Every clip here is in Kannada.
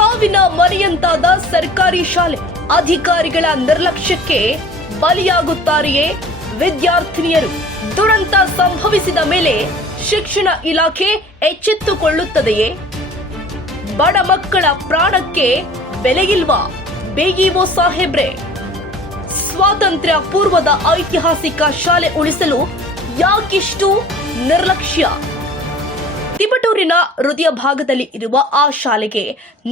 ಸಾವಿನ ಮನೆಯಂತಾದ ಸರ್ಕಾರಿ ಶಾಲೆ ಅಧಿಕಾರಿಗಳ ನಿರ್ಲಕ್ಷ್ಯಕ್ಕೆ ಬಲಿಯಾಗುತ್ತಾರೆಯೇ ವಿದ್ಯಾರ್ಥಿನಿಯರು? ದುರಂತ ಸಂಭವಿಸಿದ ಮೇಲೆ ಶಿಕ್ಷಣ ಇಲಾಖೆ ಎಚ್ಚೆತ್ತುಕೊಳ್ಳುತ್ತದೆಯೇ? ಬಡ ಮಕ್ಕಳ ಪ್ರಾಣಕ್ಕೆ ಬೆಲೆಯಿಲ್ವಾ? ಬಿಇಒ ಸಾಹೇಬ್ರೆ, ಸ್ವಾತಂತ್ರ್ಯ ಪೂರ್ವದ ಐತಿಹಾಸಿಕ ಶಾಲೆ ಉಳಿಸಲು ಯಾಕಿಷ್ಟು ನಿರ್ಲಕ್ಷ್ಯ? ತಿಪಟೂರಿನ ಹೃದಯ ಭಾಗದಲ್ಲಿ ಇರುವ ಆ ಶಾಲೆಗೆ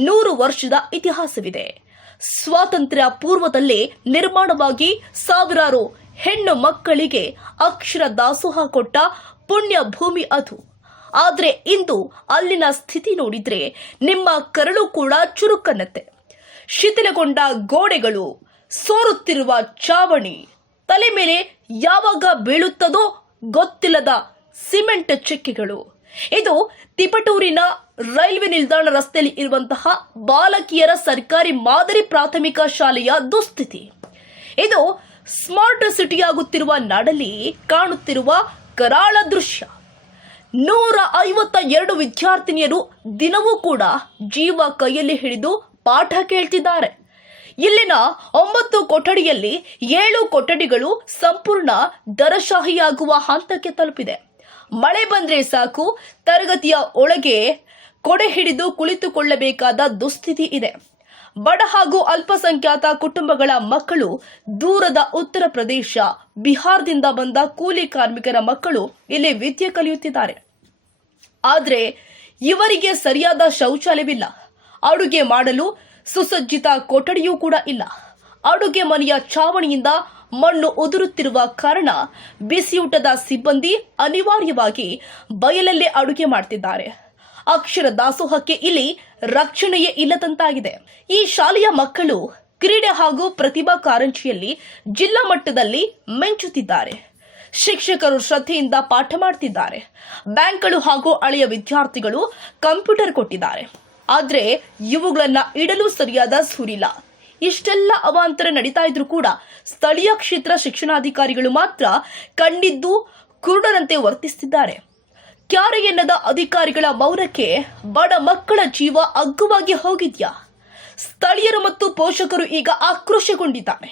100 ವರ್ಷದ ಇತಿಹಾಸವಿದೆ. ಸ್ವಾತಂತ್ರ್ಯ ಪೂರ್ವದಲ್ಲೇ ನಿರ್ಮಾಣವಾಗಿ ಸಾವಿರಾರು ಹೆಣ್ಣು ಮಕ್ಕಳಿಗೆ ಅಕ್ಷರ ದಾಸೋಹ ಕೊಟ್ಟ ಪುಣ್ಯ ಭೂಮಿ ಅದು. ಆದರೆ ಇಂದು ಅಲ್ಲಿನ ಸ್ಥಿತಿ ನೋಡಿದ್ರೆ ನಿಮ್ಮ ಕರಳು ಕೂಡ ಚುರುಕನ್ನತ್ತೆ. ಶಿಥಿಲಗೊಂಡ ಗೋಡೆಗಳು, ಸೋರುತ್ತಿರುವ ಚಾವಣಿ, ತಲೆ ಮೇಲೆ ಯಾವಾಗ ಬೀಳುತ್ತದೋ ಗೊತ್ತಿಲ್ಲದ ಸಿಮೆಂಟ್ ಚೆಕ್ಕೆಗಳು. ಇದು ತಿಪಟೂರಿನ ರೈಲ್ವೆ ನಿಲ್ದಾಣ ರಸ್ತೆಯಲ್ಲಿ ಇರುವಂತಹ ಬಾಲಕಿಯರ ಸರ್ಕಾರಿ ಮಾದರಿ ಪ್ರಾಥಮಿಕ ಶಾಲೆಯ ದುಸ್ಥಿತಿ. ಇದು ಸ್ಮಾರ್ಟ್ ಸಿಟಿಯಾಗುತ್ತಿರುವ ನಾಡಲ್ಲಿ ಕಾಣುತ್ತಿರುವ ಕರಾಳ ದೃಶ್ಯ. 152 ವಿದ್ಯಾರ್ಥಿನಿಯರು ದಿನವೂ ಕೂಡ ಜೀವ ಕೈಯಲ್ಲಿ ಹಿಡಿದು ಪಾಠ ಕೇಳ್ತಿದ್ದಾರೆ. ಇಲ್ಲಿನ 9 ಕೊಠಡಿಯಲ್ಲಿ 7 ಕೊಠಡಿಗಳು ಸಂಪೂರ್ಣ ದರಶಾಹಿಯಾಗುವ ಹಂತಕ್ಕೆ ತಲುಪಿದೆ. ಮಳೆ ಬಂದ್ರೆ ಸಾಕು, ತರಗತಿಯ ಒಳಗೆ ಕೊಡೆ ಹಿಡಿದು ಕುಳಿತುಕೊಳ್ಳಬೇಕಾದ ದುಸ್ಥಿತಿ ಇದೆ. ಬಡ ಹಾಗೂ ಅಲ್ಪಸಂಖ್ಯಾತ ಕುಟುಂಬಗಳ ಮಕ್ಕಳು, ದೂರದ ಉತ್ತರ ಪ್ರದೇಶ, ಬಿಹಾರದಿಂದ ಬಂದ ಕೂಲಿ ಕಾರ್ಮಿಕರ ಮಕ್ಕಳು ಇಲ್ಲಿ ವಿದ್ಯೆ ಕಲಿಯುತ್ತಿದ್ದಾರೆ. ಆದರೆ ಇವರಿಗೆ ಸರಿಯಾದ ಶೌಚಾಲಯವಿಲ್ಲ. ಅಡುಗೆ ಮಾಡಲು ಸುಸಜ್ಜಿತ ಕೊಠಡಿಯೂ ಕೂಡ ಇಲ್ಲ. ಅಡುಗೆ ಮನೆಯ ಚಾವಣಿಯಿಂದ ಮಣ್ಣು ಉದುರುತ್ತಿರುವ ಕಾರಣ ಬಿಸಿಯೂಟದ ಸಿಬ್ಬಂದಿ ಅನಿವಾರ್ಯವಾಗಿ ಬಯಲಲ್ಲೇ ಅಡುಗೆ ಮಾಡ್ತಿದ್ದಾರೆ. ಅಕ್ಷರ ದಾಸೋಹಕ್ಕೆ ಇಲ್ಲಿ ರಕ್ಷಣೆಯೇ ಇಲ್ಲದಂತಾಗಿದೆ. ಈ ಶಾಲೆಯ ಮಕ್ಕಳು ಕ್ರೀಡೆ ಹಾಗೂ ಪ್ರತಿಭಾ ಕಾರಂಜಿಯಲ್ಲಿ ಜಿಲ್ಲಾ ಮಟ್ಟದಲ್ಲಿ ಮಿಂಚುತ್ತಿದ್ದಾರೆ. ಶಿಕ್ಷಕರು ಶ್ರದ್ಧೆಯಿಂದ ಪಾಠ ಮಾಡ್ತಿದ್ದಾರೆ. ಬ್ಯಾಂಕ್ಗಳು ಹಾಗೂ ಹಳೆಯ ವಿದ್ಯಾರ್ಥಿಗಳು ಕಂಪ್ಯೂಟರ್ ಕೊಟ್ಟಿದ್ದಾರೆ. ಆದರೆ ಇವುಗಳನ್ನ ಇಡಲು ಸರಿಯಾದ ಸೂರಿಲ್ಲ. ಇಷ್ಟೆಲ್ಲ ಅವಾಂತರ ನಡೀತಾ ಇದ್ರೂ ಕೂಡ ಸ್ಥಳೀಯ ಕ್ಷೇತ್ರ ಶಿಕ್ಷಣಾಧಿಕಾರಿಗಳು ಮಾತ್ರ ಕಣ್ಣಿದ್ದು ಕುರುಡರಂತೆ ವರ್ತಿಸುತ್ತಿದ್ದಾರೆ. ಕ್ಯಾರೆ ಎನ್ನದ ಅಧಿಕಾರಿಗಳ ಮೌನಕ್ಕೆ ಬಡ ಮಕ್ಕಳ ಜೀವ ಅಗ್ಗವಾಗಿ ಹೋಗಿದ್ಯಾ? ಸ್ಥಳೀಯರು ಮತ್ತು ಪೋಷಕರು ಈಗ ಆಕ್ರೋಶಗೊಂಡಿದ್ದಾರೆ.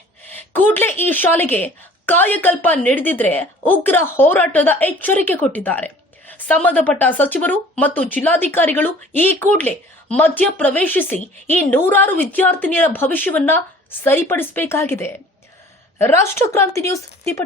ಕೂಡಲೇ ಈ ಶಾಲೆಗೆ ಕಾಯಕಲ್ಪ ನಡೆದಿದ್ರೆ ಉಗ್ರ ಹೋರಾಟದ ಎಚ್ಚರಿಕೆ ಕೊಟ್ಟಿದ್ದಾರೆ. ಸಂಬಂಧಪಟ್ಟ ಸಚಿವರು ಮತ್ತು ಜಿಲ್ಲಾಧಿಕಾರಿಗಳು ಈ ಕೂಡಲೇ ಮಧ್ಯ ಪ್ರವೇಶಿಸಿ ಈ 100 ವಿದ್ಯಾರ್ಥಿನಿಯರ ಭವಿಷ್ಯವನ್ನ ಸರಿಪಡಿಸಬೇಕಾಗಿದೆ. ರಾಷ್ಟ್ರಕ್ರಾಂತಿ ನ್ಯೂಸ್, ತಿಪಟೂರು.